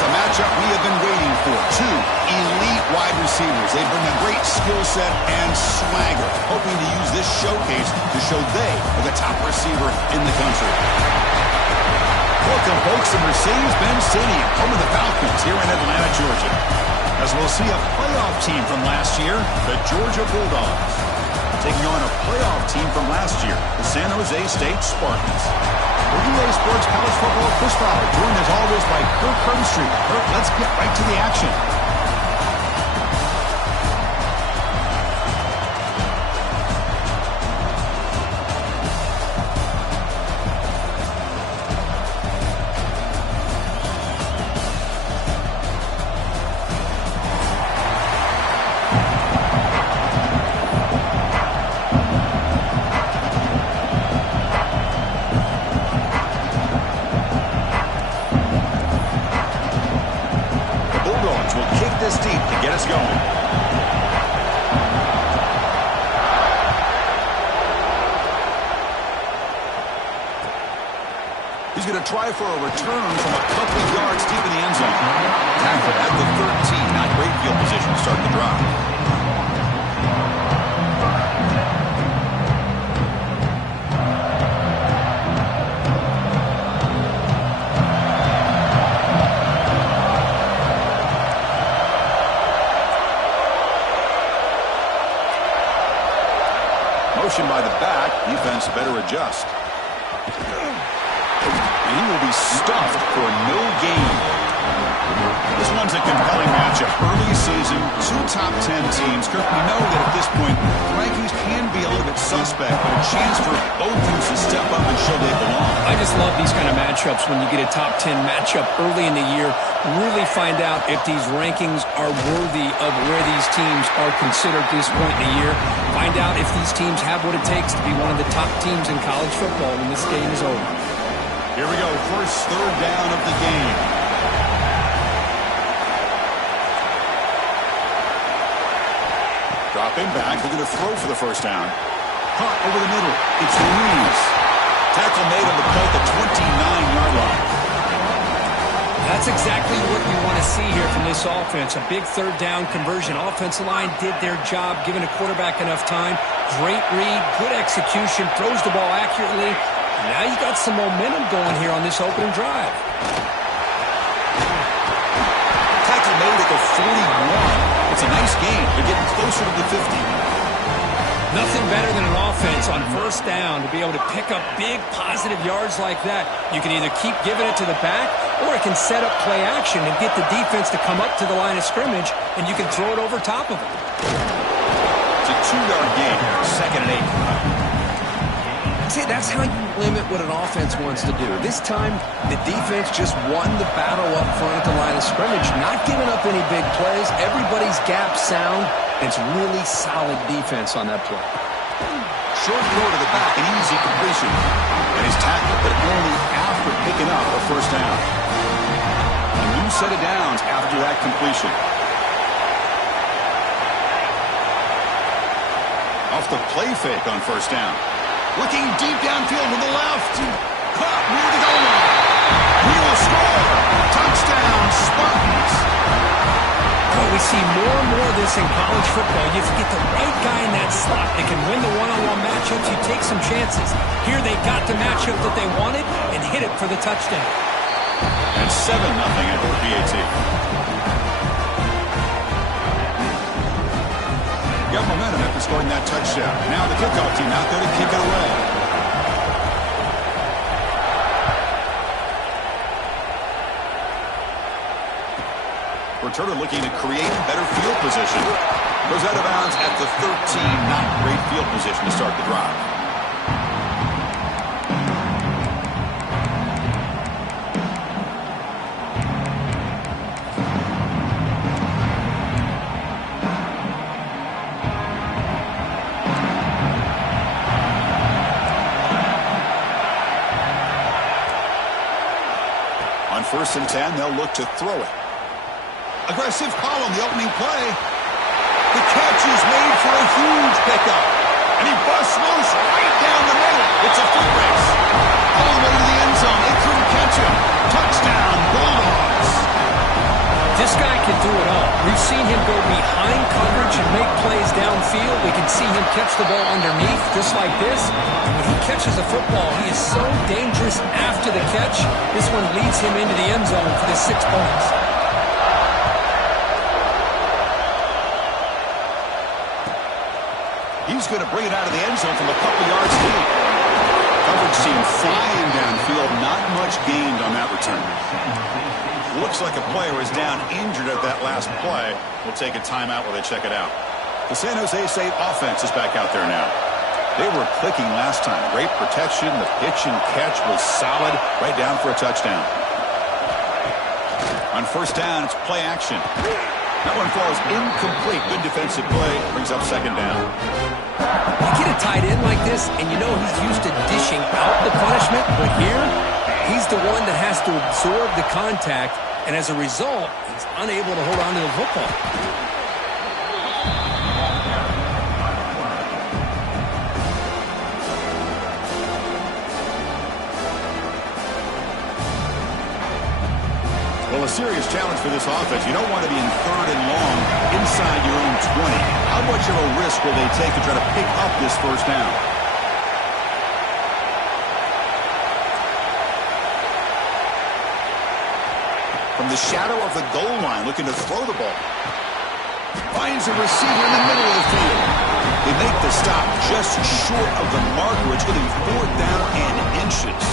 a matchup we have been waiting for. Two elite wide receivers. They bring a great skill set and swagger, hoping to use this showcase to show they are the top receiver in the country. Welcome, folks, to Mercedes-Benz Stadium, home of the Falcons here in Atlanta, Georgia. As we'll see a playoff team from last year, the Georgia Bulldogs, taking on a playoff team from last year, the San Jose State Spartans. For EA Sports College Football, Chris Fowler, joined as always by Kirk Herbstreit. Kirk, let's get right to the action. He's going to try for a return from a couple of yards deep in the end zone. Tackle at the 13. Not great field position to start the drive. Motion by the back. Defense better adjust. And he will be stuffed for no gain. This one's a compelling matchup. Early season, two top 10 teams. Kirk, we know that at this point, rankings can be a little bit suspect, but a chance for both teams to step up and show they belong. I just love these kind of matchups when you get a top 10 matchup early in the year. Really find out if these rankings are worthy of where these teams are considered at this point in the year. Find out if these teams have what it takes to be one of the top teams in college football when this game is over. Here we go, first third down of the game. Dropping back, looking to throw for the first down. Caught over the middle, it's Ruiz. Tackle made on the play at the 29-yard line. That's exactly what you want to see here from this offense. A big third down conversion. Offensive line did their job, giving a quarterback enough time. Great read, good execution, throws the ball accurately. Now you got some momentum going here on this opening drive. Tackle made at the 41. It's a nice gain. They're getting closer to the 50. Nothing better than an offense on first down to be able to pick up big positive yards like that. You can either keep giving it to the back, or it can set up play action and get the defense to come up to the line of scrimmage, and you can throw it over top of them. It's a 2-yard gain. Second and 8. See, that's how you limit what an offense wants to do. This time, the defense just won the battle up front at the line of scrimmage, not giving up any big plays. Everybody's gap sound. It's really solid defense on that play. Short throw to the back, an easy completion. And he's tackled, but only after picking up a first down. A new set of downs after that completion. Off the play fake on first down. Looking deep downfield to the left. Caught near the goal line. He will score. Touchdown, Spartans. Well, we see more and more of this in college football. You get the right guy in that slot. They can win the one-on-one matchups. You take some chances. Here they got the matchup that they wanted and hit it for the touchdown. And 7-0 after the PAT. Got momentum after scoring that touchdown. Now the kickoff team out there to kick it away. Returner looking to create better field position. Goes out of bounds at the 13. Not great field position to start the drive. On 1st and 10, they'll look to throw it. Aggressive call on the opening play. The catch is made for a huge pickup. And he busts loose right down the middle. It's a foot race. All the way to the end zone. They couldn't catch him. Touchdown, Bulldogs. can do it all. We've seen him go behind coverage and make plays downfield. We can see him catch the ball underneath, just like this. And when he catches a football, he is so dangerous after the catch. This one leads him into the end zone for the 6 points. He's going to bring it out of the end zone from a couple yards deep. Coverage team flying downfield. Not much gained on that return. Looks like a player is down injured at that last play. We'll take a timeout while they check it out. The San Jose State offense is back out there now. They were clicking last time. Great protection. The pitch and catch was solid. Right down for a touchdown. On first down, it's play action. That one falls incomplete. Good defensive play. Brings up second down. You get a tight end like this, and you know he's used to dishing out the punishment, but here, he's the one that has to absorb the contact, and as a result, he's unable to hold on to the football. Well, a serious challenge for this offense. You don't want to be in third and long inside your own 20. How much of a risk will they take to try to pick up this first down? From the shadow of the goal line, looking to throw the ball. Finds a receiver in the middle of the field. They make the stop just short of the marker. It's going to be 4th down and inches.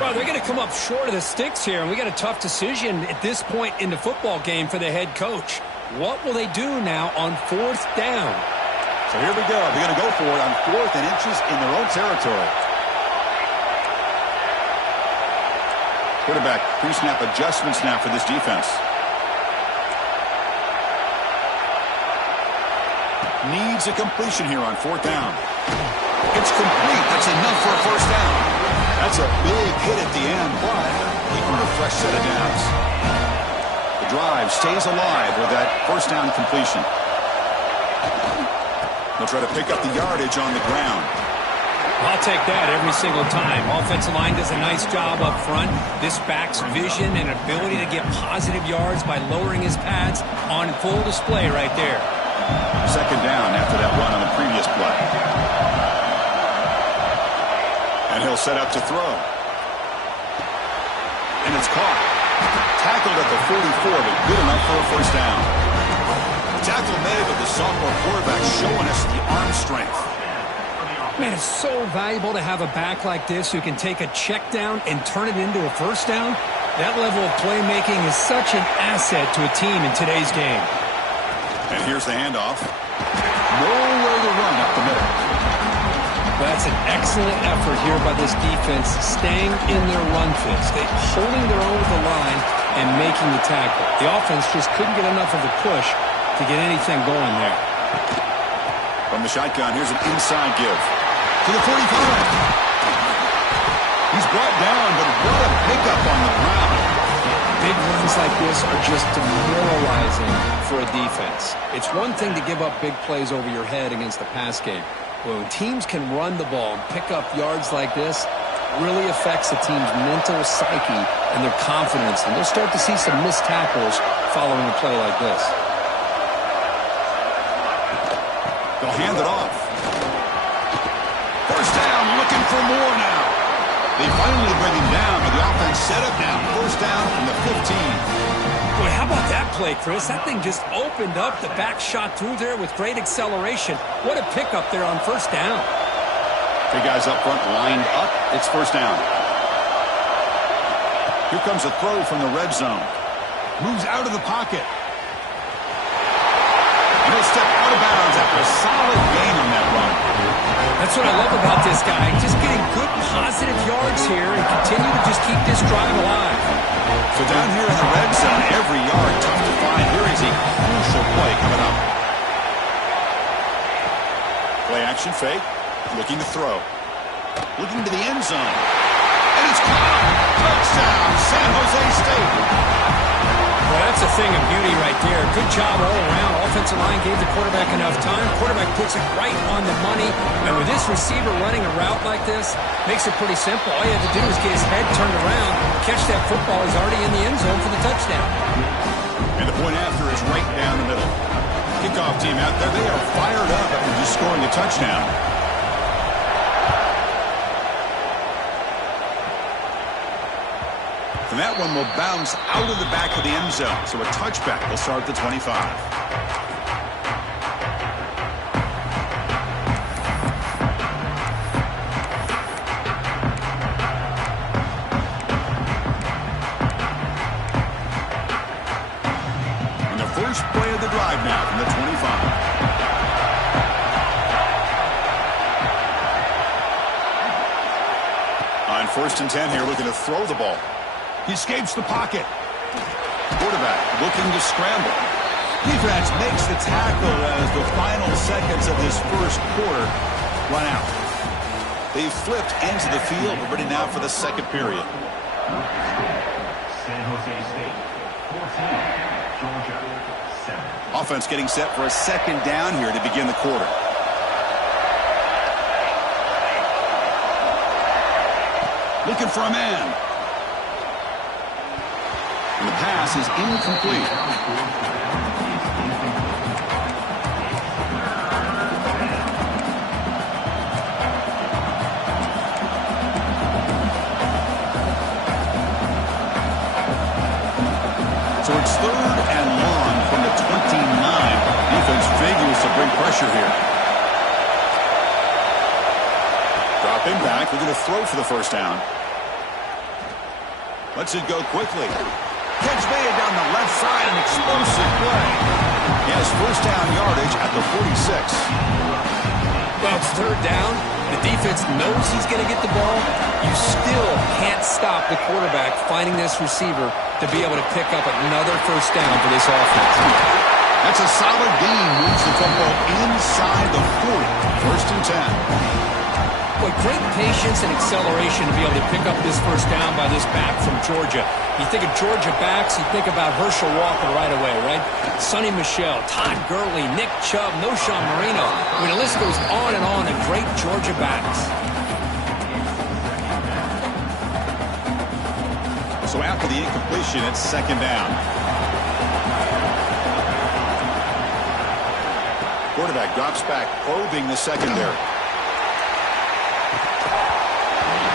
Well, they're going to come up short of the sticks here, and we got a tough decision at this point in the football game for the head coach. What will they do now on 4th down? So here we go. They're going to go for it on 4th and inches in their own territory. Quarterback pre-snap adjustments now for this defense. Needs a completion here on 4th down. It's complete. That's enough for a first down. That's a big hit at the end, but keeping a fresh set of downs. The drive stays alive with that first down completion. They'll try to pick up the yardage on the ground. I'll take that every single time. Offensive line does a nice job up front. This back's vision and ability to get positive yards by lowering his pads on full display right there. Second down after that run on the previous play. And he'll set up to throw. And it's caught. Tackled at the 44, but good enough for a first down. Tackle made, but the sophomore quarterback showing us the arm strength. Man, it's so valuable to have a back like this who can take a check down and turn it into a first down. That level of playmaking is such an asset to a team in today's game. And here's the handoff. Nowhere to run up the middle. That's an excellent effort here by this defense, staying in their run fits. They're holding their own with the line and making the tackle. The offense just couldn't get enough of a push to get anything going there. From the shotgun, here's an inside give. To the 45. He's brought down, but what a pickup on the ground. Big runs like this are just demoralizing for a defense. It's one thing to give up big plays over your head against the pass game. When teams can run the ball and pick up yards like this, it really affects the team's mental psyche and their confidence. And they'll start to see some missed tackles following a play like this. They'll hand it off. First down, looking for more now. They finally bring him down, but the offense set up now. First down from the 15. Boy, how about that play, Chris? That thing just opened up. The back shot through there with great acceleration. What a pickup there on first down. Three guys up front lined up. It's first down. Here comes a throw from the red zone. Moves out of the pocket. And he'll step out of bounds after a solid gain on that run. That's what I love about this guy. Just getting good positive yards here and continue to just keep this drive alive. So down here in the red zone, every yard tough to find. Here is a crucial play coming up. Play action fake. Looking to throw. Looking to the end zone. And it's caught. Touchdown, San Jose State. Well, that's a thing of beauty right there. Good job all around. Offensive line gave the quarterback enough time. Quarterback puts it right on the money. And with this receiver running a route like this, makes it pretty simple. All you have to do is get his head turned around, catch that football. He's already in the end zone for the touchdown. And the point after is right down the middle. Kickoff team out there, they are fired up after just scoring a touchdown. And that one will bounce out of the back of the end zone. So a touchback will start at the 25. First play of the drive now from the 25. On 1st and 10 here, looking to throw the ball. He escapes the pocket. Quarterback looking to scramble. Defense makes the tackle as the final seconds of this first quarter run out. They've flipped into the field. We're ready now for the second period. San Jose State, 14, Georgia. Offense getting set for a second down here to begin the quarter. Looking for a man. And the pass is incomplete. So it's 3rd and long from the 29. Defense figures to bring pressure here. Dropping back. We're going to throw for the first down. Lets it go quickly. Catch made down the left side. An explosive play. He has first down yardage at the 46. Well, it's 3rd down. The defense knows he's going to get the ball. You still can't stop the quarterback finding this receiver to be able to pick up another first down for this offense. That's a solid gain. Moves the football inside the 40. 1st and 10. Boy, great patience and acceleration to be able to pick up this first down by this back from Georgia. You think of Georgia backs, you think about Herschel Walker right away, right? Sonny Michel, Todd Gurley, Nick Chubb, Noshawn Marino. I mean, the list goes on and on of great Georgia backs. So after the incompletion, it's 2nd down. Quarterback drops back, probing the secondary.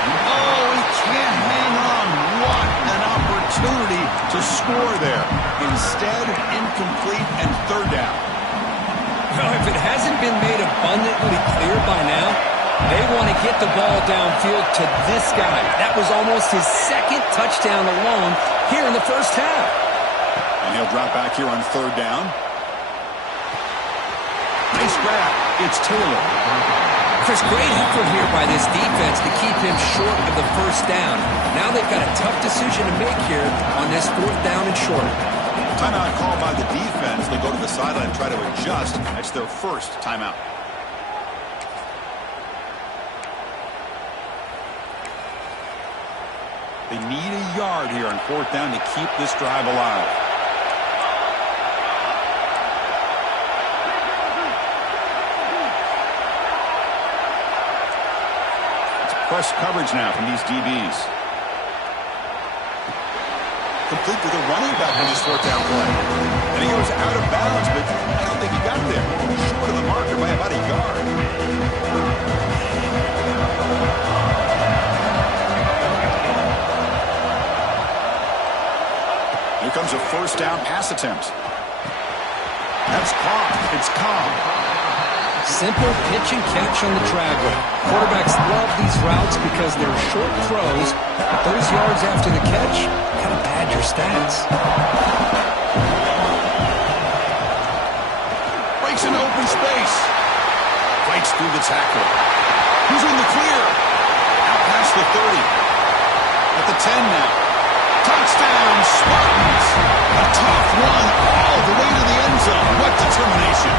Oh, he can't hang on. What an opportunity to score there. Instead, incomplete and 3rd down. Well, if it hasn't been made abundantly clear by now, they want to get the ball downfield to this guy. That was almost his 2nd touchdown alone here in the first half. And he'll drop back here on 3rd down. Nice grab. It's Taylor. Chris, great effort here by this defense to keep him short of the first down. Now they've got a tough decision to make here on this 4th down and short. Timeout called by the defense. They go to the sideline and try to adjust. That's their first timeout. They need a yard here on 4th down to keep this drive alive. It's press coverage now from these DBs. Complete to the running back on this 4th down play. And he goes out of bounds, but I don't think he got there. Short of the marker by about a yard. Here comes a first down pass attempt. That's caught. It's caught. Simple pitch and catch on the drag route. Quarterbacks love these routes because they're short throws, but those yards after the catch kind of pad your stats. Breaks into open space. Fights through the tackle. Who's in the clear? Out past the 30. At the 10 now. Touchdown, Spartans! A tough one all the way to the end zone. What determination!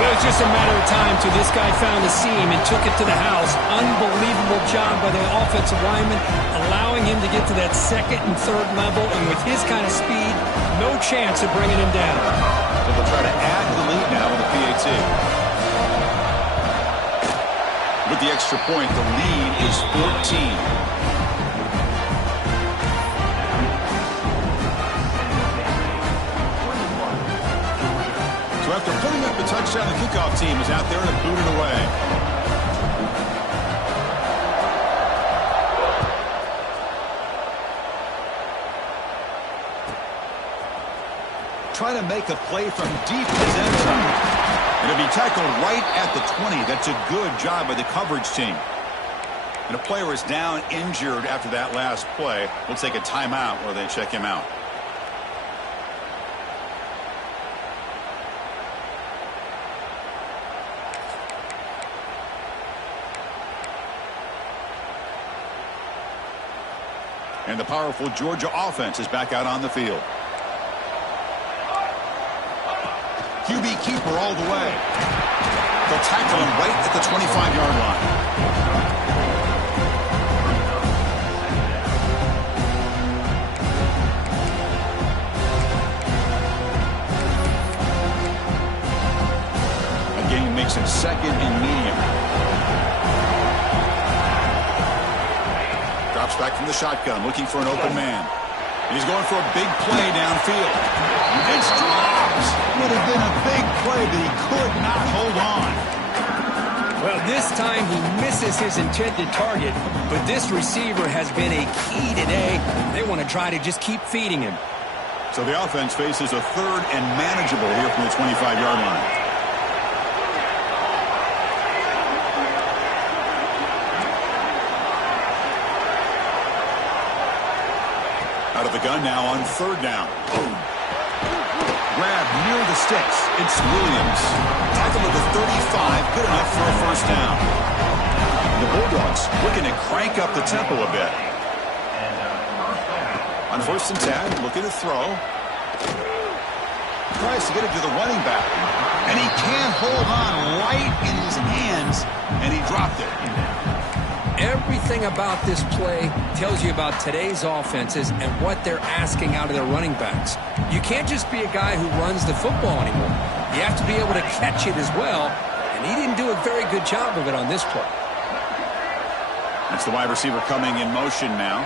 It was just a matter of time till this guy found the seam and took it to the house. Unbelievable job by the offensive lineman, allowing him to get to that 2nd and 3rd level, and with his kind of speed, no chance of bringing him down. So they'll try to add to the lead now with the PAT. With the extra point, the lead is 14. touchdown. The kickoff team is out there to boot it away. Trying to make a play from deep in his end zone. It'll be tackled right at the 20. That's a good job by the coverage team. And a player is down injured after that last play. We'll take a timeout while they check him out. And the powerful Georgia offense is back out on the field. QB keeper all the way. They'll tackle him right at the 25-yard line. A gain makes it second and medium. Drops back from the shotgun, looking for an open man. He's going for a big play downfield. It's dropped. Would have been a big play, but he could not hold on. Well, this time he misses his intended target, but this receiver has been a key today. They want to try to just keep feeding him. So the offense faces a third and manageable here from the 25-yard line. Out of the gun now on third down. Grab near the sticks. It's Williams. Tackle at the 35. Good enough for a first down. The Bulldogs looking to crank up the tempo a bit. On first and 10, looking to throw. Tries to get it to the running back. And he can't hold on right in his hands. And he dropped it. Everything about this play tells you about today's offenses and what they're asking out of their running backs. You can't just be a guy who runs the football anymore. You have to be able to catch it as well, and he didn't do a very good job of it on this play. That's the wide receiver coming in motion now.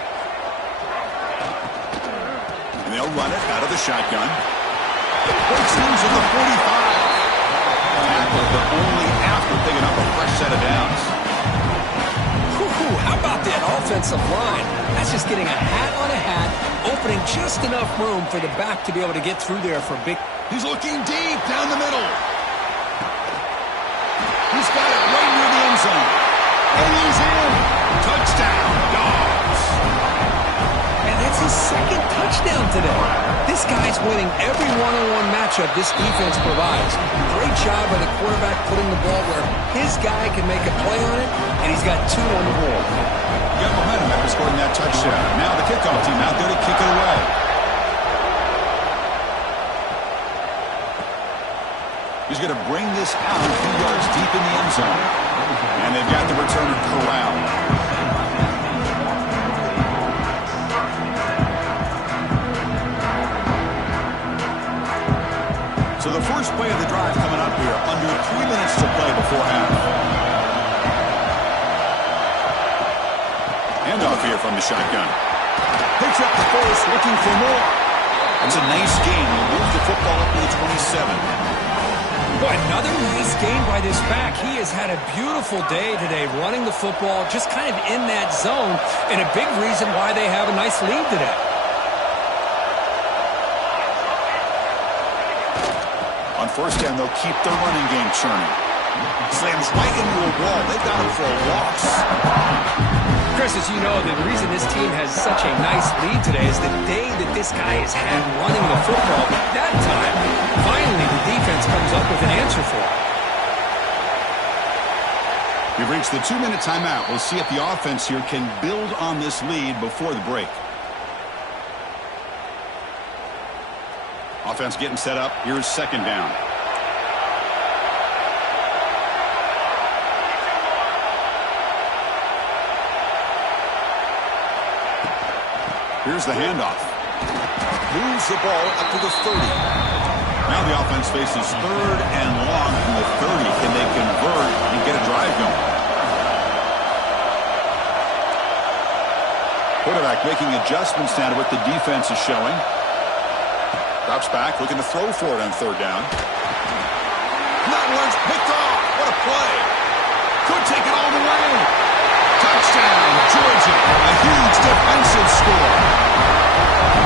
And they'll run it out of the shotgun. Breaks loose at the 45. Tackle, but only after picking up a fresh set of downs. How about that offensive line? That's just getting a hat on a hat, opening just enough room for the back to be able to get through there for big. He's looking deep down the middle. He's got it right near the end zone. And he's in. Touchdown, Dogs. And that's his second touchdown today. This guy's winning every one-on-one matchup this defense provides. Great job by the quarterback putting the ball where his guy can make a play on it, and he's got two on the board. Got momentum after scoring that touchdown. Now the kickoff team out there to kick it away. He's going to bring this out a few yards deep in the end zone. And they've got the returner corralled. So the first play of the drive coming up here, under 3 minutes to play before half. Handoff here from the shotgun. Picks up the first, looking for more. That's a nice gain. He'll move the football up to the 27. Boy, another nice gain by this back. He has had a beautiful day today running the football, just kind of in that zone, and a big reason why they have a nice lead today. On first down, they'll keep their running game churning. Slams right into a wall. They've got him for a loss. Chris, as you know, the reason this team has such a nice lead today is the day that this guy has had running the football. But that time, finally, the defense comes up with an answer for it. We've reached the 2-minute timeout. We'll see if the offense here can build on this lead before the break. Offense getting set up. Here's second down. Here's the handoff. Moves the ball up to the 30. Now the offense faces third and long from the 30. Can they convert and get a drive going? Quarterback making adjustments now to what the defense is showing. Drops back, looking to throw for it on third down. Not sidelines, picked off. What a play. Could take it all the way. Touchdown, Georgia. A huge defensive score.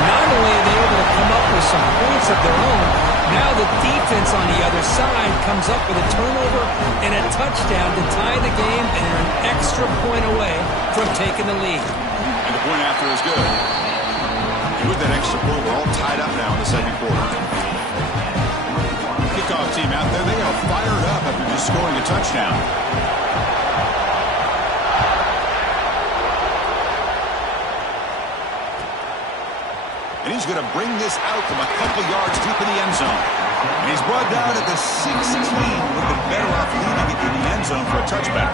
Not only are they able to come up with some points of their own, now the defense on the other side comes up with a turnover and a touchdown to tie the game, and they're an extra point away from taking the lead. And the point after is good. And with that extra point, we're all tied up now in the second quarter. Kickoff team out there, they are fired up after just scoring a touchdown. And he's going to bring this out from a couple yards deep in the end zone. And he's brought down at the 16. Would have been better off leaving it in the end zone for a touchback.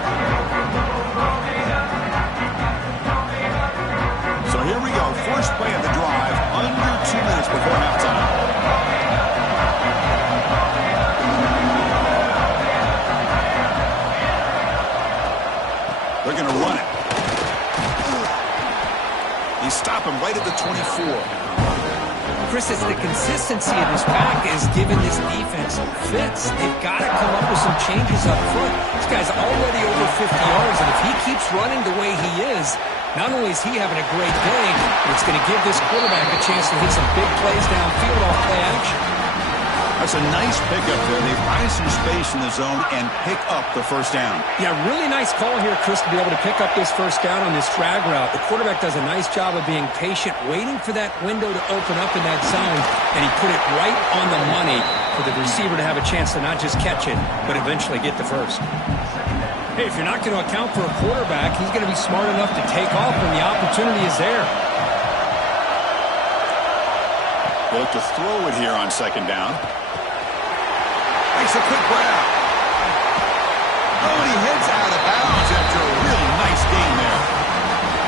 So here we go. First play of the drive, under 2 minutes before halftime. They're going to run it. They stop him right at the 24. Chris, it's the consistency of this pack is giving this defense fits. They've got to come up with some changes up front. This guy's already over 50 yards, and if he keeps running the way he is, not only is he having a great day, but it's going to give this quarterback a chance to hit some big plays downfield off play action. That's a nice pickup there. They find some space in the zone and pick up the first down. Yeah, really nice call here, Chris, to be able to pick up this first down on this drag route. The quarterback does a nice job of being patient, waiting for that window to open up in that zone, and he put it right on the money for the receiver to have a chance to not just catch it, but eventually get the first. Hey, if you're not going to account for a quarterback, he's going to be smart enough to take off when the opportunity is there. They look to throw it here on second down. Makes a quick grab. Oh, and he heads out of bounds after a really nice game there.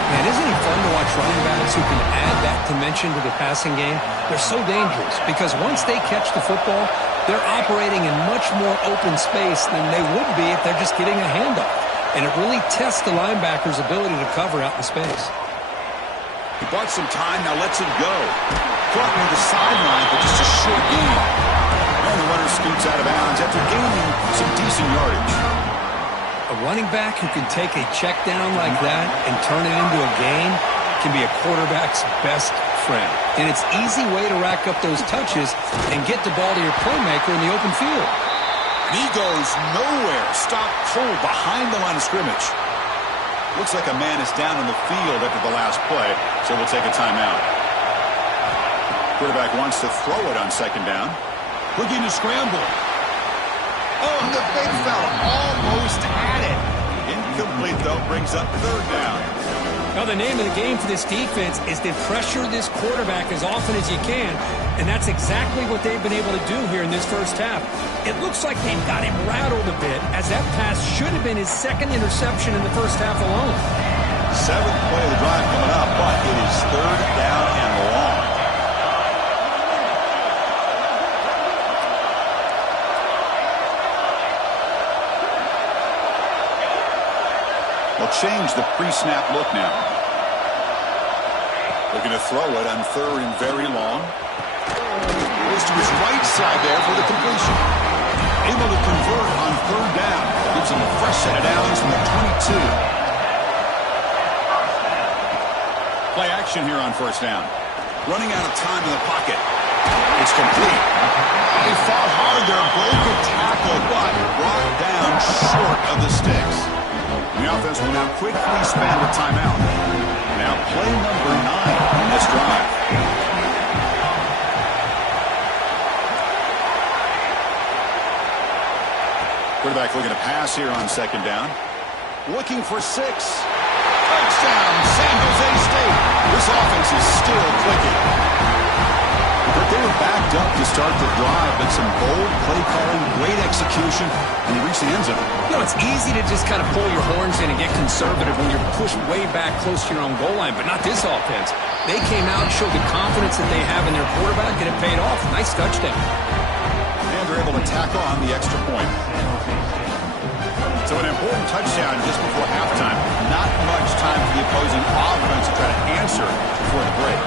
Man, isn't it fun to watch running backs who can add that dimension to the passing game? They're so dangerous because once they catch the football, they're operating in much more open space than they would be if they're just getting a handoff. And it really tests the linebacker's ability to cover out in space. He bought some time, now lets it go. Caught near the sideline, but just a short gain. And the runner scoots out of bounds after gaining some decent yardage. A running back who can take a check down like that and turn it into a gain can be a quarterback's best friend. And it's an easy way to rack up those touches and get the ball to your playmaker in the open field. And he goes nowhere. Stopped cold behind the line of scrimmage. Looks like a man is down on the field after the last play, so we'll take a timeout. Quarterback wants to throw it on second down. Looking to scramble. Oh, the big fella almost had it. Incomplete, though, brings up third down. Now, the name of the game for this defense is to pressure this quarterback as often as you can, and that's exactly what they've been able to do here in this first half. It looks like they've got him rattled a bit, as that pass should have been his second interception in the first half alone. Seventh play of the drive coming up, but it is third down and long. They'll change the pre-snap look now. Looking to throw it on third and very long. Goes to his right side there for the completion. Able to convert on third down. Gives him a fresh set of downs from the 22. Play action here on first down. Running out of time in the pocket. It's complete. They fought hard there, broke a tackle, but brought down short of the sticks. The offense will now quickly spend a timeout. Now play number 9 in this drive. Quarterback looking to pass here on second down. Looking for 6. Touchdown, San Jose State. This offense is still clicking. But they were backed up to start the drive, but some bold play calling, great execution, and they reached the end zone. You know, it's easy to just kind of pull your horns in and get conservative when you're pushed way back close to your own goal line, but not this offense. They came out and showed the confidence that they have in their quarterback, and it paid off. Nice touchdown. And they're able to tack on the extra point. So an important touchdown just before halftime. Not much time for the opposing offense to try to answer before the break.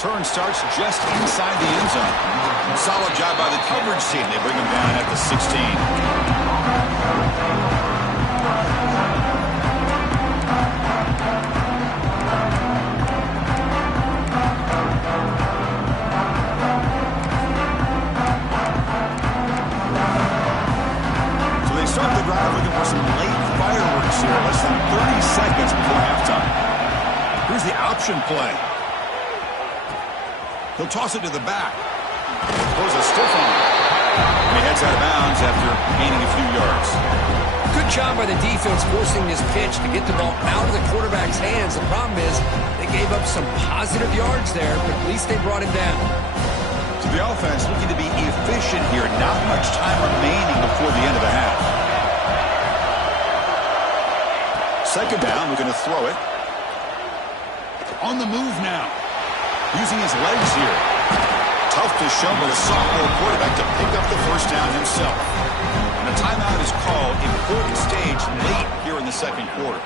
return starts just inside the end zone. Solid job by the coverage team. They bring him down at the 16. Start the drive looking for some late fireworks here. Less than 30 seconds before halftime. Here's the option play. He'll toss it to the back. Throws a stiff on him. And he heads out of bounds after gaining a few yards. Good job by the defense forcing this pitch to get the ball out of the quarterback's hands. The problem is they gave up some positive yards there, but at least they brought him down. So the offense looking to be efficient here. Not much time remaining before the end of the half. Second down, we're going to throw it. On the move now. Using his legs here. Tough to show by the sophomore quarterback to pick up the first down himself. And a timeout is called. Important stage late here in the second quarter.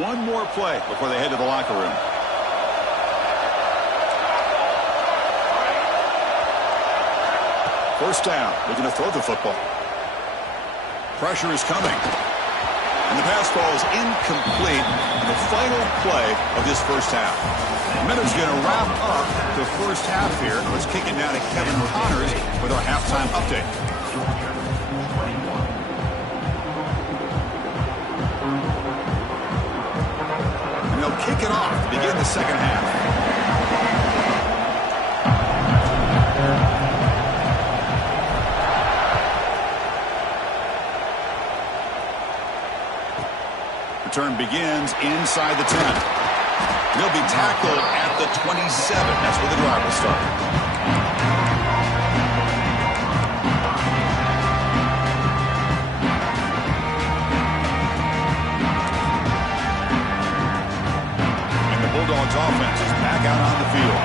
One more play before they head to the locker room. First down. We're going to throw the football. Pressure is coming. And the pass ball is incomplete in the final play of this first half. Minutes going to wrap up the first half here. Let's kick it down to Kevin Connors with our halftime update. And they'll kick it off to begin the second half. Return begins inside the 10. He'll be tackled at the 27. That's where the drive will start. And the Bulldogs offense is back out on the field.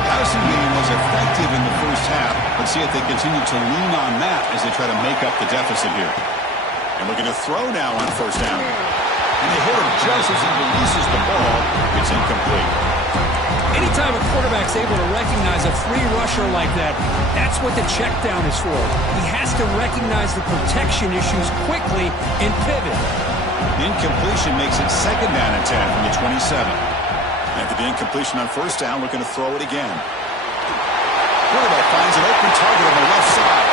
The passing game was effective in the first half. Let's see if they continue to lean on that as they try to make up the deficit here. And we're going to throw now on first down. And they hit him just as he releases the ball. It's incomplete. Anytime a quarterback's able to recognize a free rusher like that, that's what the check down is for. He has to recognize the protection issues quickly and pivot. Incompletion makes it second down and 10 from the 27. After the incompletion on first down, we're going to throw it again. Quarterback finds an open target on the left side.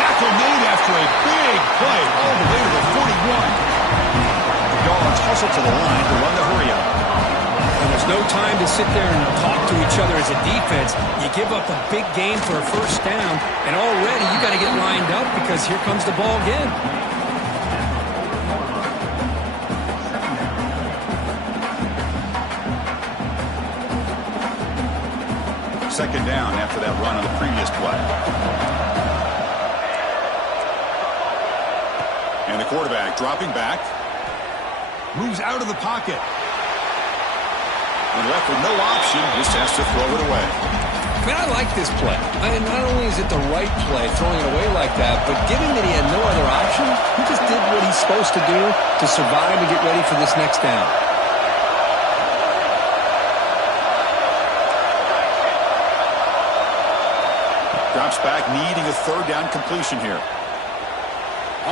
Tackle made after a big play all the way to the 41. Dogs hustle to the line to run the hurry up. And there's no time to sit there and talk to each other as a defense. You give up a big gain for a first down, and already you got to get lined up because here comes the ball again. Second down after that run on the previous play. And the quarterback dropping back. Moves out of the pocket. And left with no option, just has to throw it away. Man, I like this play. I mean, not only is it the right play, throwing it away like that, but given that he had no other option, he just did what he's supposed to do to survive and get ready for this next down. Drops back, needing a third down completion here.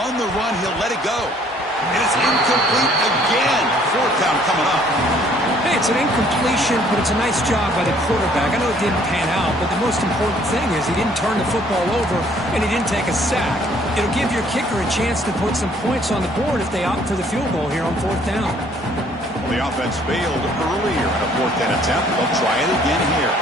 On the run, he'll let it go. And it's incomplete again. Fourth down coming up. Hey, it's an incompletion, but it's a nice job by the quarterback. I know it didn't pan out, but the most important thing is he didn't turn the football over and he didn't take a sack. It'll give your kicker a chance to put some points on the board if they opt for the field goal here on fourth down. Well, the offense failed earlier in a fourth down attempt. They'll try it again here.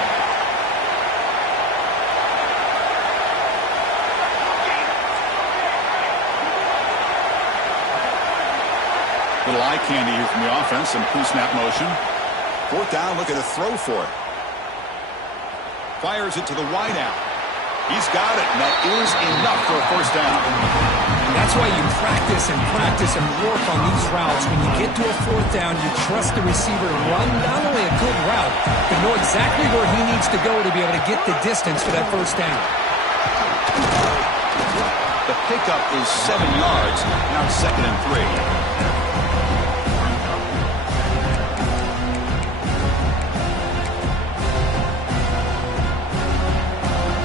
Little eye candy here from the offense. Some pre-snap motion. Fourth down, looking to throw for it. Fires it to the wideout. He's got it, and that is enough for a first down. And that's why you practice and work on these routes. When you get to a fourth down, you trust the receiver to run not only a good route, but know exactly where he needs to go to be able to get the distance for that first down. The pickup is 7 yards. Now it's 2nd and 3.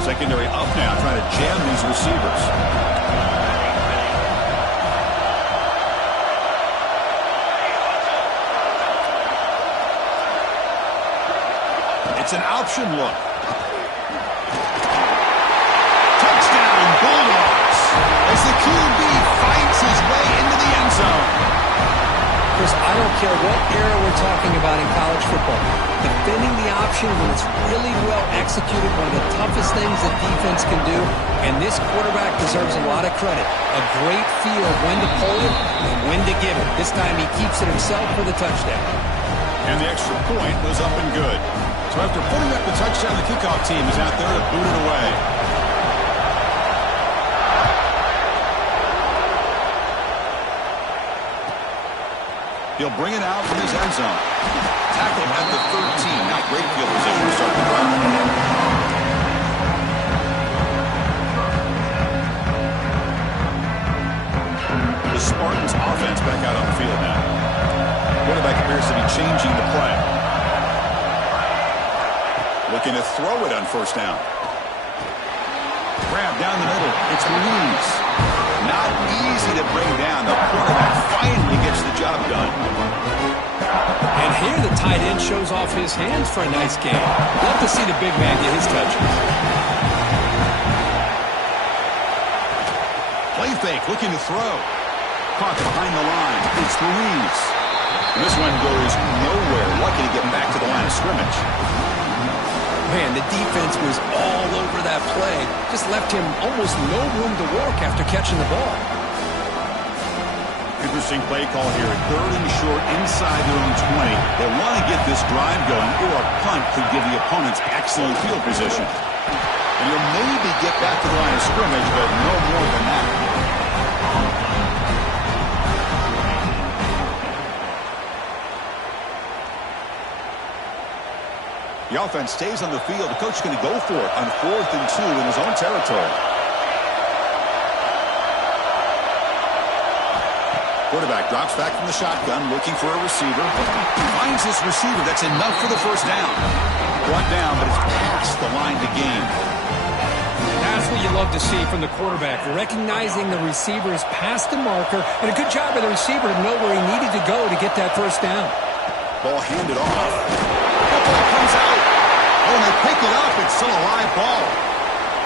Secondary up now, trying to jam these receivers. It's an option look. Touchdown, Bulldogs, as the QB fights his way into the end zone. Chris, I don't care what era we're talking about in college football. Defending the option when it's really well executed, one of the toughest things that defense can do, and this quarterback deserves a lot of credit. A great feel of when to pull it and when to give it. This time he keeps it himself for the touchdown. And the extra point was up and good. So after putting up the touchdown, the kickoff team is out there to boot it away. He'll bring it out from his end zone. Tackled at the 13. Now great field position to start the drive. The Spartans offense back out on the field now. Quarterback appears to be changing the play. Looking to throw it on 1st down. Grab down the middle. It's Ruiz. Not easy to bring down. The quarterback finally gets the job done. And here the tight end shows off his hands for a nice game. Love to see the big man get his touches. Play fake, looking to throw. Caught behind the line. It's Ruiz. And this one goes nowhere. Lucky to get back to the line of scrimmage. Man, the defense was all over that play. Just left him almost no room to walk after catching the ball. Interesting play call here. 3rd and short inside their own 20. They want to get this drive going, or a punt could give the opponents excellent field position. And you'll maybe get back to the line of scrimmage, but no more than that. The offense stays on the field. The coach is going to go for it on 4th and 2 in his own territory. Quarterback drops back from the shotgun, looking for a receiver. Finds this receiver. That's enough for the 1st down. Brought down, but it's past the line to gain. That's what you love to see from the quarterback, recognizing the receiver is past the marker, and a good job by the receiver to know where he needed to go to get that 1st down. Ball handed off. That ball comes out. Oh, and they pick it up. It's still a live ball.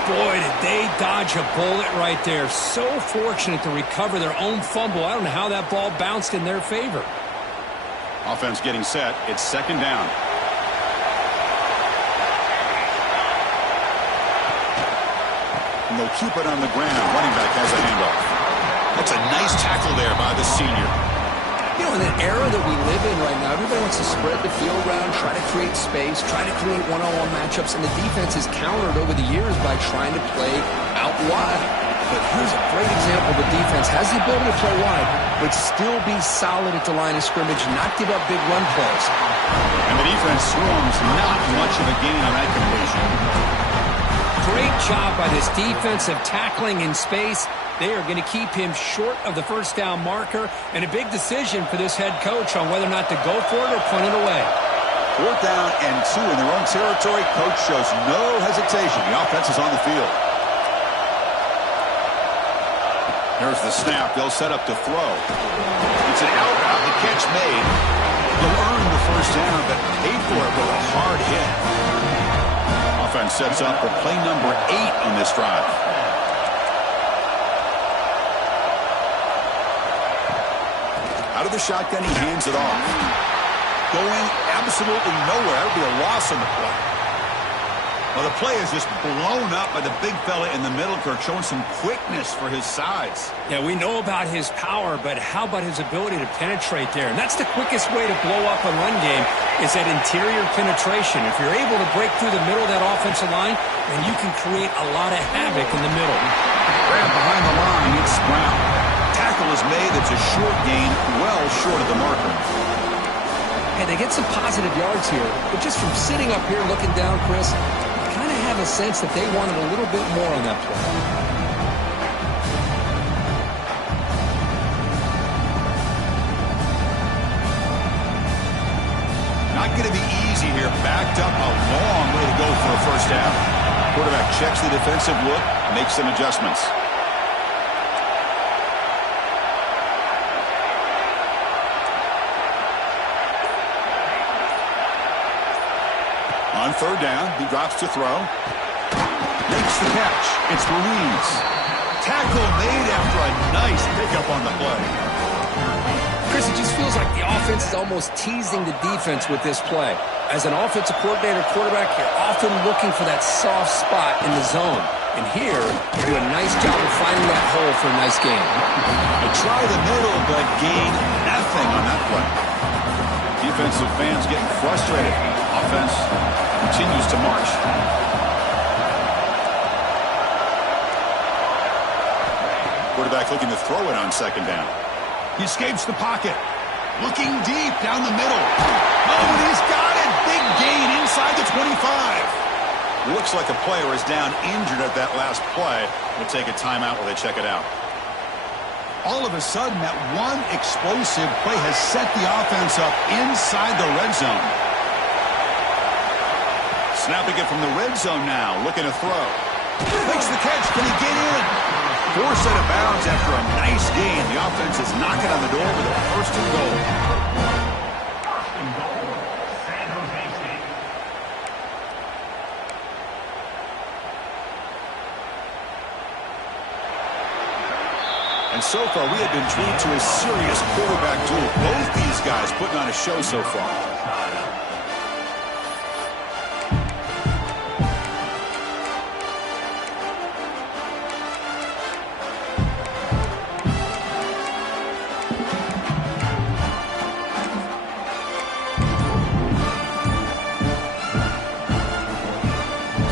Boy, did they dodge a bullet right there. So fortunate to recover their own fumble. I don't know how that ball bounced in their favor. Offense getting set. It's 2nd down. And they'll keep it on the ground. Running back has a handoff. That's a nice tackle there by the senior. You know, in an era that we live in right now, everybody wants to spread the field around, try to create space, try to create one-on-one matchups, and the defense has countered over the years by trying to play out wide. But here's a great example. The defense has the ability to play wide, but still be solid at the line of scrimmage, not give up big run plays. And the defense swarms not much of a gain on that completion. Great job by this defensive tackling in space. They are going to keep him short of the 1st down marker, and a big decision for this head coach on whether or not to go for it or punt it away. 4th down and 2 in their own territory. Coach shows no hesitation. The offense is on the field. There's the snap. They'll set up to throw. It's an out route. The catch made. They'll earn the 1st down, but pay for it with a hard hit. Offense sets up for play number 8 on this drive. Out of the shotgun, he hands it off. Going absolutely nowhere. That would be a loss on the play. Well, the play is just blown up by the big fella in the middle. Kirk showing some quickness for his size. Yeah, we know about his power, but how about his ability to penetrate there? And that's the quickest way to blow up a run game is that interior penetration. If you're able to break through the middle of that offensive line, then you can create a lot of havoc in the middle. Grab behind the line, it's Brown. Tackle is made. It's a short gain, well short of the marker. Hey, they get some positive yards here, but just from sitting up here looking down, Chris, I kind of have a sense that they wanted a little bit more on that play. not going to be easy here. Backed up a long way to go for a first down. Quarterback checks the defensive look, makes some adjustments. On third down, he drops to throw. Makes the catch. It's Ruiz. Tackle made after a nice pickup on the play. Chris, it just feels like the offense is almost teasing the defense with this play. As an offensive coordinator quarterback, you're often looking for that soft spot in the zone. And here, you do a nice job of finding that hole for a nice gain. They try the middle, but gain nothing on that play. Defensive fans getting frustrated. Offense continues to march. Quarterback looking to throw it on second down. He escapes the pocket. Looking deep down the middle. Oh, he's got it. Big gain inside the 25. Looks like a player is down injured at that last play. We'll take a timeout while they check it out. All of a sudden, that one explosive play has set the offense up inside the red zone. Snapping it from the red zone now, looking to throw. Makes the catch. Can he get in? Forced out of bounds after a nice gain. The offense is knocking on the door with a first and goal. First and goal, San Jose State. And so far, we have been treated to a serious quarterback duel. Both these guys putting on a show so far.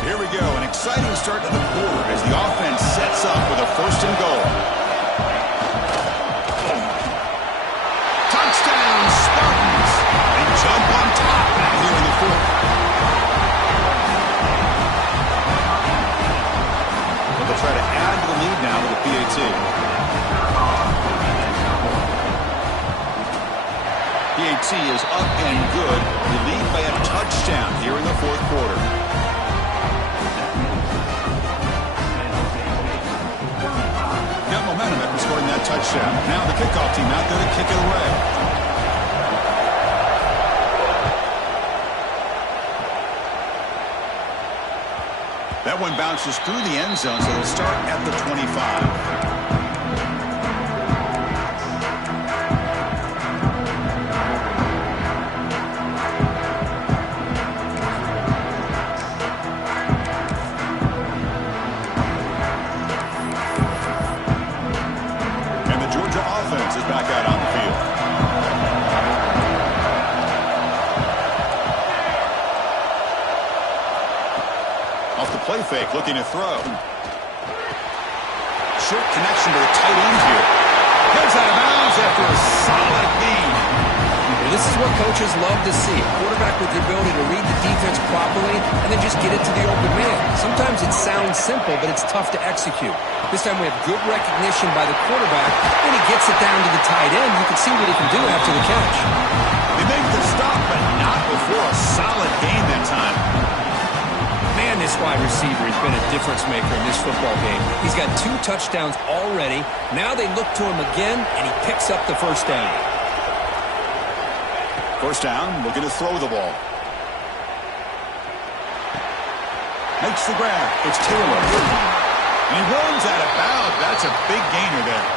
Here we go, an exciting start to the quarter as the offense sets up with a first and goal. Jump on top now here in the fourth. But they'll try to add to the lead now with a PAT. PAT is up and good. We lead by a touchdown here in the fourth quarter. Got momentum after scoring that touchdown. Now the kickoff team out there to kick it away. That one bounces through the end zone, so they'll start at the 25. And the Georgia offense is back out on the field. Play fake, looking to throw. Short connection to the tight end here. Goes out of bounds after a solid gain. Well, this is what coaches love to see. A quarterback with the ability to read the defense properly and then just get it to the open man. Sometimes it sounds simple, but it's tough to execute. This time we have good recognition by the quarterback, and he gets it down to the tight end. You can see what he can do after the catch. They make the stop, but not before a solid gain that time. Man, this wide receiver has been a difference maker in this football game. He's got 2 touchdowns already. Now they look to him again, and he picks up the first down. First down, looking to throw the ball. Makes the grab. It's Taylor. And he runs out of bounds. That's a big gainer there.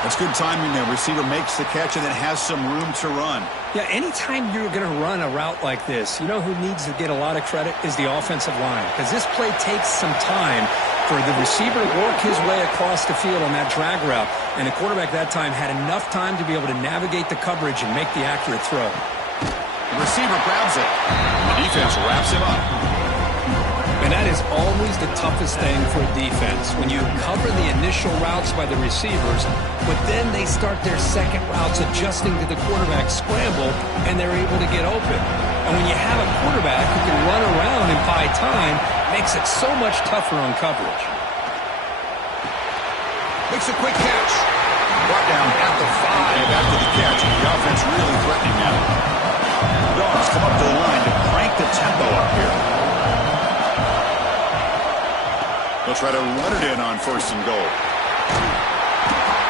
That's good timing there. Receiver makes the catch and then has some room to run. Yeah, anytime you're going to run a route like this, you know who needs to get a lot of credit is the offensive line. Because this play takes some time for the receiver to work his way across the field on that drag route. And the quarterback that time had enough time to be able to navigate the coverage and make the accurate throw. The receiver grabs it. The defense wraps him up. And that is always the toughest thing for a defense, when you cover the initial routes by the receivers, but then they start their second routes adjusting to the quarterback scramble, and they're able to get open. And when you have a quarterback who can run around and buy time, it makes it so much tougher on coverage. Makes a quick catch. Brought down at the 5 after the catch. The offense really threatening now. Dogs come up to They'll try to run it in on 1st and goal.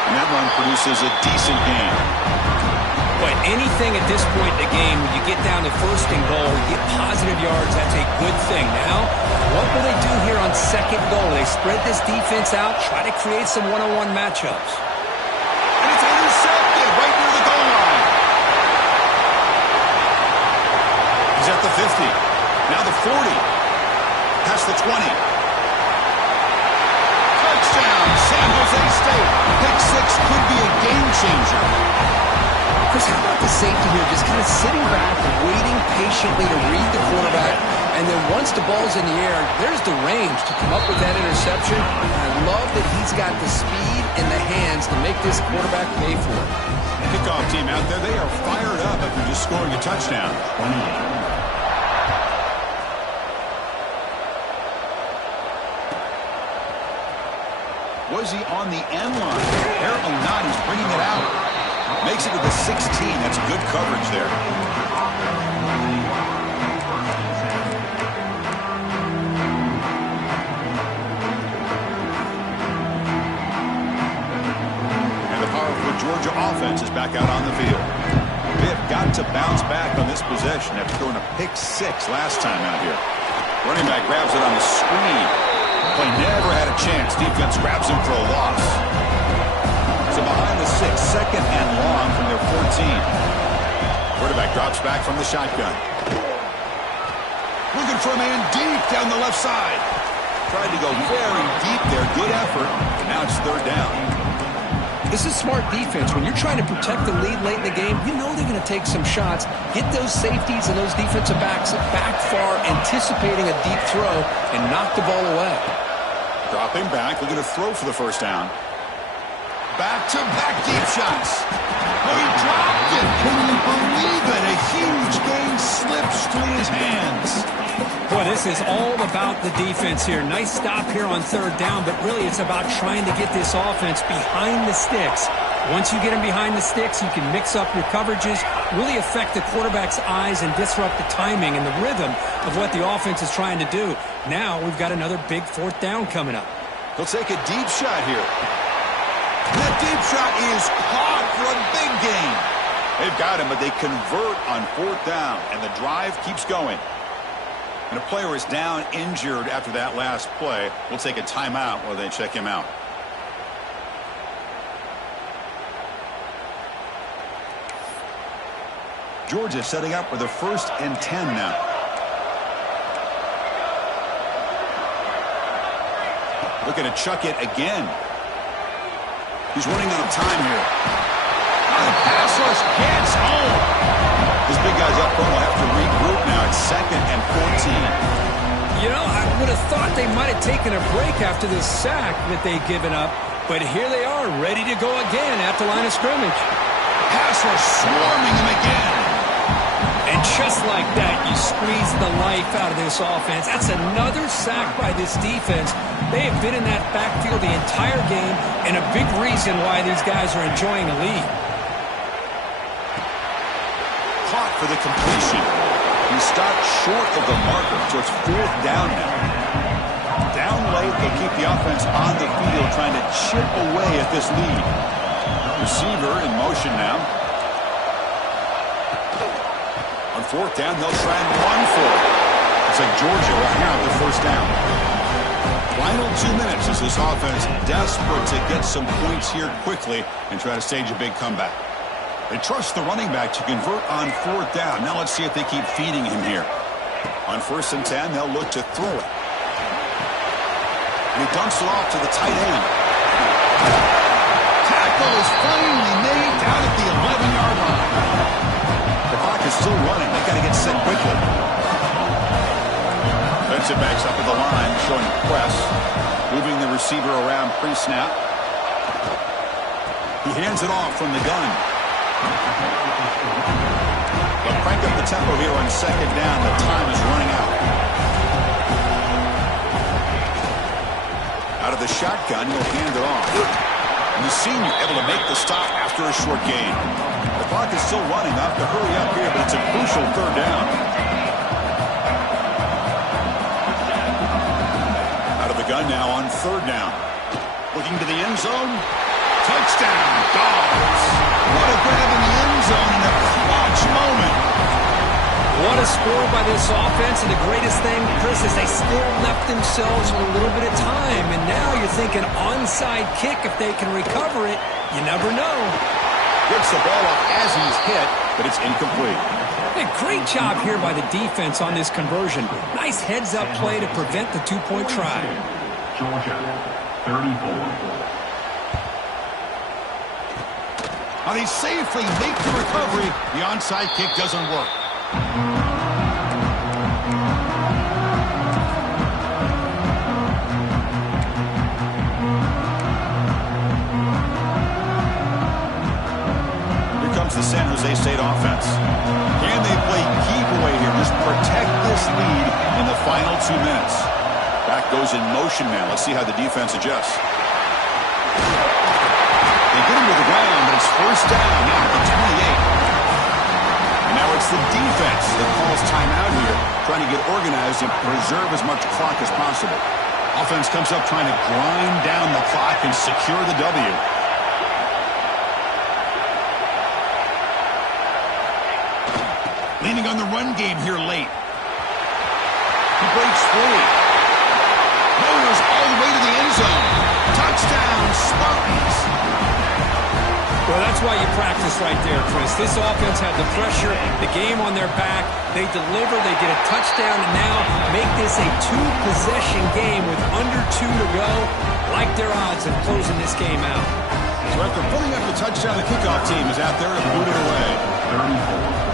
And that run produces a decent gain. But anything at this point in the game, when you get down to 1st and goal, you get positive yards, that's a good thing. Now, what will they do here on 2nd goal? They spread this defense out, try to create some one-on-one matchups. And it's intercepted right near the goal line. He's at the 50. Now the 40. Past the 20. Touchdown, San Jose State. Pick 6 could be a game changer. Chris, how about the safety here? Just kind of sitting back, waiting patiently to read the quarterback, and then once the ball's in the air, there's the range to come up with that interception. I love that he's got the speed and the hands to make this quarterback pay for it. Kickoff team out there, they are fired up after just scoring a touchdown. Was he on the end line? Apparently not. He's bringing it out. Makes it to the 16. That's good coverage there. And the powerful Georgia offense is back out on the field. They have got to bounce back on this possession after throwing a pick 6 last time out here. Running back grabs it on the screen. Play never had a chance. Defense grabs him for a loss. So behind the 6, 2nd and long from their 14. Quarterback drops back from the shotgun. Looking for a man deep down the left side. Tried to go very deep there. Good effort. And now it's 3rd down. This is smart defense. When you're trying to protect the lead late in the game, you know they're going to take some shots. Get those safeties and those defensive backs back far, anticipating a deep throw, and knock the ball away. Dropping back, looking to throw for the 1st down. Back-to-back deep shots. Oh, he dropped it. Can you believe it? A huge gain slips through his hands. Boy, this is all about the defense here. Nice stop here on 3rd down, but really it's about trying to get this offense behind the sticks. Once you get them behind the sticks, you can mix up your coverages, really affect the quarterback's eyes and disrupt the timing and the rhythm of what the offense is trying to do. Now we've got another big 4th down coming up. He'll take a deep shot here. That deep shot is caught for a big gain. They've got him, but they convert on 4th down, and the drive keeps going. And a player is down injured after that last play. We'll take a timeout while they check him out. Georgia setting up for the 1st and 10 now. Looking to chuck it again. He's running out of time here. The pass rush gets home. This big guy's up front will have to regroup now. It's 2nd and 14. You know, I would have thought they might have taken a break after this sack that they've given up. But here they are, ready to go again at the line of scrimmage. Pass rush swarming him again. And just like that, you squeeze the life out of this offense. That's another sack by this defense. They have been in that backfield the entire game, and a big reason why these guys are enjoying a lead. Caught for the completion. He stopped short of the marker, so it's 4th down now. Down late, they'll keep the offense on the field, trying to chip away at this lead. Receiver in motion now. On 4th down, they'll try and run for it. It's like Georgia will have the 1st down. Final 2 minutes as this offense desperate to get some points here quickly and try to stage a big comeback. They trust the running back to convert on 4th down. Now let's see if they keep feeding him here. On 1st and 10, they'll look to throw it. And he dumps it off to the tight end. Tackle is finally made down at the 11-yard line. The clock is still running. They got to get set quickly. Defensive backs up at the line, showing press. Moving the receiver around pre-snap. He hands it off from the gun. They'll crank up the tempo here on 2nd down. The time is running out. Out of the shotgun, he'll hand it off. And the senior able to make the stop after a short gain. The clock is still running. They'll have to hurry up here, but it's a crucial 3rd down. shotgun now on third down. Looking to the end zone. Touchdown, Dogs. What a grab in the end zone in a clutch moment. What a score by this offense, and the greatest thing, Chris, is they still left themselves with a little bit of time, and now you're thinking onside kick if they can recover it. You never know. Gets the ball up as he's hit, but it's incomplete. Hey, great job here by the defense on this conversion. Nice heads-up play to prevent the two-point try. Georgia, 34. Now they safely make the recovery. The onside kick doesn't work. Here comes the San Jose State offense. Can they play keep away here? Just protect this lead in the final 2 minutes. Back goes in motion now. Let's see how the defense adjusts. They get him to the ground, but it's first down now at the 28. And now it's the defense that calls timeout here, trying to get organized and preserve as much clock as possible. Offense comes up trying to grind down the clock and secure the W. Leaning on the run game here late. He breaks free. Motors all the way to the end zone. Touchdown, Spartans. Well, that's why you practice right there, Chris. This offense had the pressure, the game on their back. They deliver, they get a touchdown, and now make this a two-possession game with under 2 to go. Like their odds of closing this game out. So after pulling up the touchdown, the kickoff team is out there to boot it away. 34.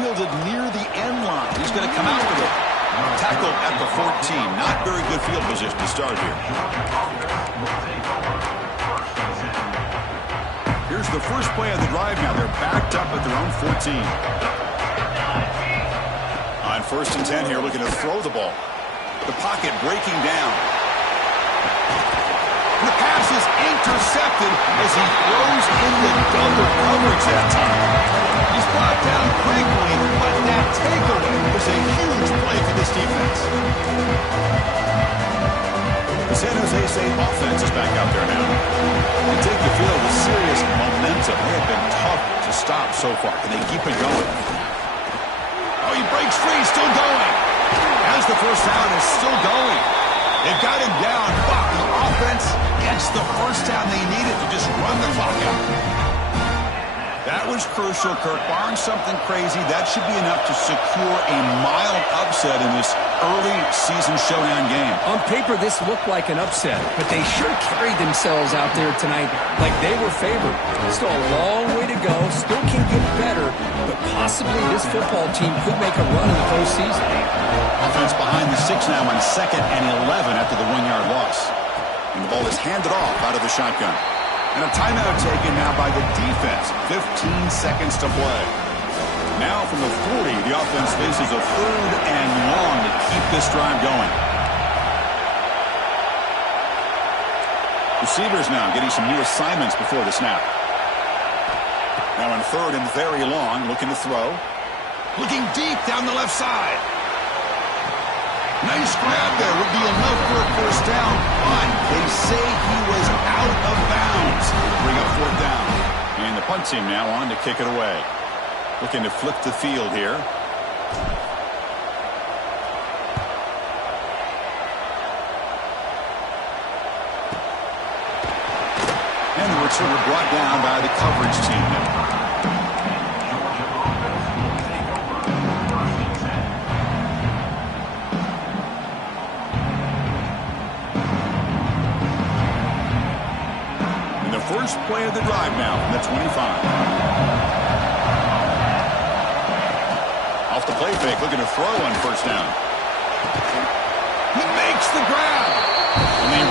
Fielded near the end line. He's going to come out with it. Tackle at the 14. Not very good field position to start here. Here's the first play of the drive now. They're backed up at their own 14. On 1st and 10 here, looking to throw the ball. The pocket breaking down. The pass is intercepted as he throws in the double coverage that time. He's brought down quickly, but that takeaway was a huge play for this defense. The San Jose State offense is back out there now. They take the field with serious momentum. They have been tough to stop so far. Can they keep it going? Oh, he breaks free, still going. As the first down is still going. They've got him down, but the offense gets the first down they needed to just run the clock out. That was crucial, Kirk. Barring something crazy, that should be enough to secure a mild upset in this early season showdown game. On paper, this looked like an upset, but they sure carried themselves out there tonight like they were favored. Still a long way to go, still can get better, but possibly this football team could make a run in the postseason. Offense behind the 6 now on 2nd and 11 after the 1-yard loss. And the ball is handed off out of the shotgun. And a timeout taken now by the defense. 15 seconds to play. Now from the 40, the offense faces a 3rd and long to keep this drive going. Receivers now getting some new assignments before the snap. Now on 3rd and very long, looking to throw. Looking deep down the left side. Nice grab there. Would be enough for a first down, but they say he was out of bounds. Bring up 4th down. And the punt team now on to kick it away. Looking to flip the field here. And the return brought down by the coverage team now. First play of the drive now from the 25. Off the play fake, looking to throw on 1st down. He makes the grab. And they